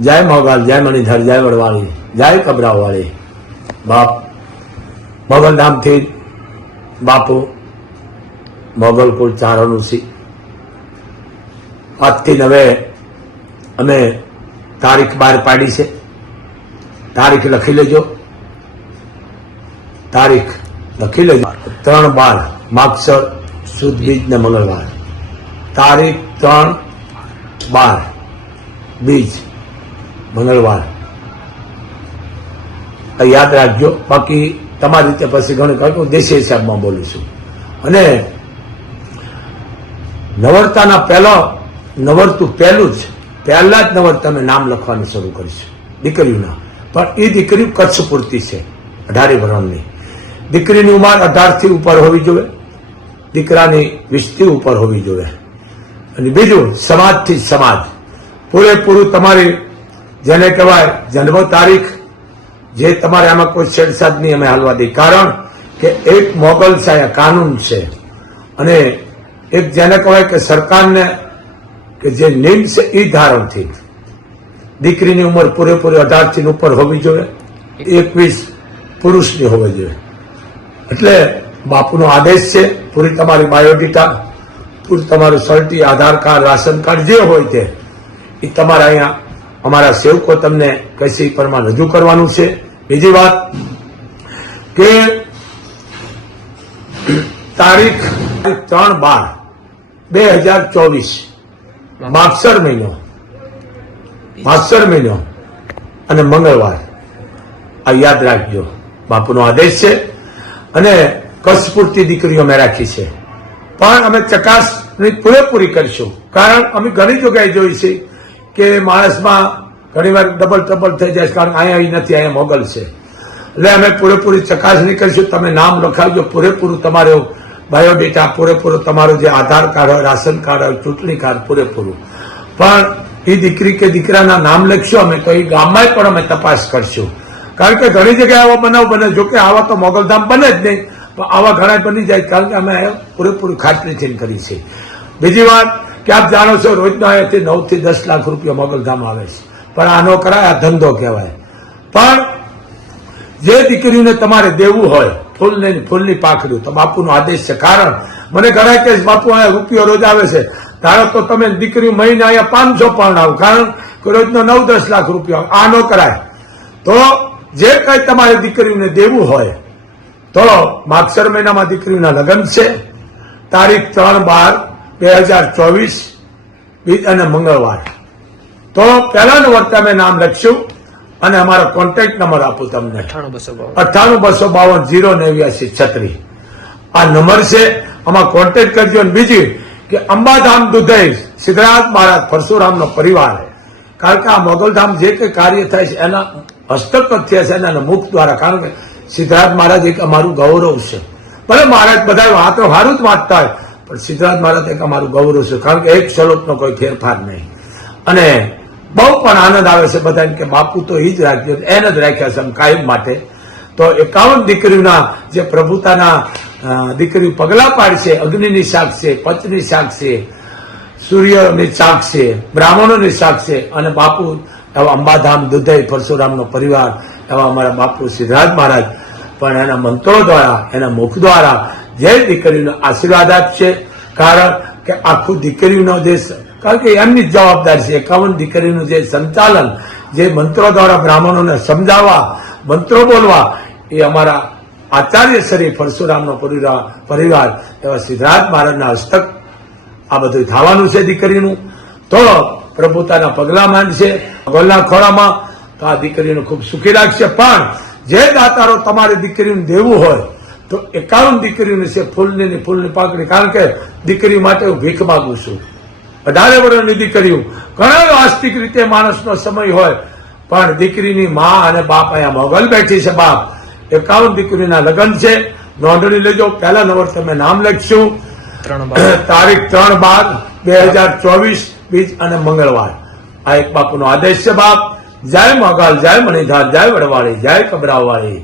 જય મોગલ, જય મણિધર, જય વડવાળી જય કબરાવાળી. બાપ મોગલધામથી બાપુ મોગલપુર ચારોનું સી. આજથી નવે અમે તારીખ બહાર પાડી છે. તારીખ લખી લેજો. તારીખ લખી લેજો. ત્રણ બાર માગસર સુદ બીજ ને મંગળવાર. તારીખ ત્રણ બાર. બીજ. મંગળવાર. યાદ રાખજો, બાકી તમારી રીતે પછી ઘણું કહ્યું હું દેશી હિસાબમાં બોલું છું. અને નવરતાના પહેલો, નવરતું પહેલું જ, પહેલા જ નવરતામે નામ લખવાનું શરૂ કરીશું. દીકરીઓના. પણ એ દીકરી કચ્છ પૂરતી છે, અઢારે ભરણની દીકરીની ઉંમર અઢારથી ઉપર હોવી જોઈએ, દીકરાની વીસથી ઉપર હોવી જોઈએ. અને બીજું, સમાજથી સમાજ. પૂરેપૂરું તમારી જેને કહેવાય જન્મ તારીખ, જે તમારે આમાં કોઈ છેડછાડ નહીં અમે હાલવા દઈએ. કારણ કે એક મોગલ છે કાનૂન છે. અને એક જેને કહેવાય કે સરકારને કે જે નિયમ છે એ ધારણથી દીકરીની ઉંમર પૂરેપૂરી અઢારથી ઉપર હોવી જોઈએ. એકવીસ પુરુષની હોવી જોઈએ. એટલે બાપુનો આદેશ છે, પૂરી તમારી બાયોડેટા, પૂરું તમારું certi, Aadhaar card, ration card જે હોય તે એ તમારા અહીંયા અમારા સેવકો તમને કસી પરમાં રજૂ કરવાનું છે? બીજી વાત કે તારીખ ત્રણ બાર બે હજાર ચોવીસ માગસર મહિનો માગસર મહિનો અને મંગળવાર. આ યાદ રાખજો. બાપુનો આદેશ છે અને કસપૂરતી પૂરતી દીકરીઓ મેં રાખી છે. પણ અમે ચકાસણી પૂરેપૂરી કરીશું. કારણ અમે ઘણી જગ્યાએ જોઈ છે કે માણસમાં ઘણીવાર ડબલ ટ્રબલ થઈ જાય છે કારણ અહીંયા નથી, અહીંયા મોગલ છે. એટલે અમે પૂરેપૂરી ચકાસણી કરીશું, તમે નામ લખાવજો, પૂરેપૂરું તમારું બાયોડેટા પૂરેપૂરું તમારું જે આધાર કાર્ડ હોય, રાશન કાર્ડ હોય, ચૂંટણી કાર્ડ, પૂરેપૂરું. પણ એ દીકરી કે દીકરાના નામ લખશું અમે, તો એ ગામમાં પણ અમે તપાસ કરશું. કારણ કે ઘણી જગ્યાએ આવા બનાવ બને, જો કે આવા તો મોગલધામ બને જ નહીં, પણ આવા ઘણા બની જાય, કારણ કે અમે પૂરેપૂરી ખાતરીથી કરી છે બીજી વાત કે આપ જાણો છો, રોજના અહીંયાથી નવથી દસ લાખ રૂપિયા મોગલધામ આવે છે. પણ આનો કરાય, આ ધંધો કહેવાય. પણ જે દીકરીને તમારે દેવું હોય, ફૂલને, ફૂલની પાખડ્યું તો બાપુનો આદેશ છે. કારણ, મને કરાય કે બાપુ અહીંયા રૂપિયો રોજ આવે છે. ધારો તો તમે દીકરી મહિને અહીંયા પાંચસો પણ આવો કારણ કે રોજનો નવ, દસ લાખ રૂપિયા આ ન કરાય. તો જે કઈ તમારી દીકરીને દેવું હોય, તો માગસર મહિનામાં દીકરીના લગ્ન છે. તારીખ ત્રણ બાર બે હજાર ચોવીસ અને મંગળવાર. તો પહેલાનું વર્ષ અમે નામ લખશું અને અમારો કોન્ટેક્ટ નંબર આપું તમને. અઠ્ઠાણું બસો બાવન. જીરો નેવ્યાસી છત્રી આ નંબર છે આમાં કોન્ટેક્ટ કરજો અને બીજી કે અંબાધામ દુધઈ સિદ્ધરાજ મહારાજ પરશુરામનો પરિવાર કારણ કે આ મોગલધામ જે કંઈ કાર્ય થાય છે એના હસ્તક જ થયા છે એના મુખ દ્વારા. કારણ કે સિદ્ધરાજ મહારાજ એક અમારું ગૌરવ છે. ભલે મહારાજ બધા વાતો સારું જ વાંચતા હોય પણ સિદ્ધરાજ મહારાજ એક અમારું ગૌરવ છે, કારણ કે એક સ્વરૂપનો કોઈ ફેરફાર નહીં. અને બહુ પણ આનંદ આવે છે બધાને કે બાપુ તો એ જ રાખ્યો એને જ રાખ્યા છે કાયમ માટે. તો એકાવન દીકરીઓના જે પ્રભુતાના દીકરીઓ પગલા પાડશે, અગ્નિની શાક છે, પચની શાક છે, સૂર્યની શાક છે, બ્રાહ્મણોની શાક છે, અને બાપુ એવા અંબાધામ, દુધઈ, પરશુરામનો પરિવાર એવા અમારા બાપુ સિદ્ધરાજ મહારાજ. પણ એના મંત્રો દ્વારા, એના મુખ દ્વારા જે દીકરીનો આશીર્વાદ આપશે. કારણ કે આખું દીકરીનો જે કારણ કે એમની જવાબદારી છે, એકાવન દીકરીનું જે સંચાલન, જે મંત્રો દ્વારા બ્રાહ્મણોને સમજાવવા, મંત્રો બોલવા, એ અમારા આચાર્ય શ્રી પરશુરામનો પરિવાર પરિવાર, એવા સિદ્ધરાજ મહારાજના હસ્તક. આ બધું થવાનું છે દીકરીનું. તો પ્રભુતાના પગલા માંડશે. ગોલના ખોળામાં તો આ દીકરીને ખૂબ સુખી રાખશે. પણ જે દાતારો તમારી દીકરીને દેવું હોય તો એકાવન દીકરીઓને છે ફૂલને ને ફૂલની પાકડી. કારણ કે દીકરી માટે હું ભીખ માગું છું. અઢારે વર્ષની દીકરીઓ. ઘણા વાસ્તવિક રીતે માણસનો સમય હોય પણ દીકરીની મા અને બાપ અહીંયા મોગલ બેઠી છે બાપ. એકાવન દીકરીના લગ્ન છે. નોંધણી લેજો પહેલા નંબર તમે નામ લખશું. તારીખ ત્રણ બાર બે હજાર ચોવીસ બીજ અને મંગળવાર. આ એક બાપુનો આદેશ છે બાપ. જય મોગલ જય મણિધાર જય વડવાળી જય કબરાવાળી.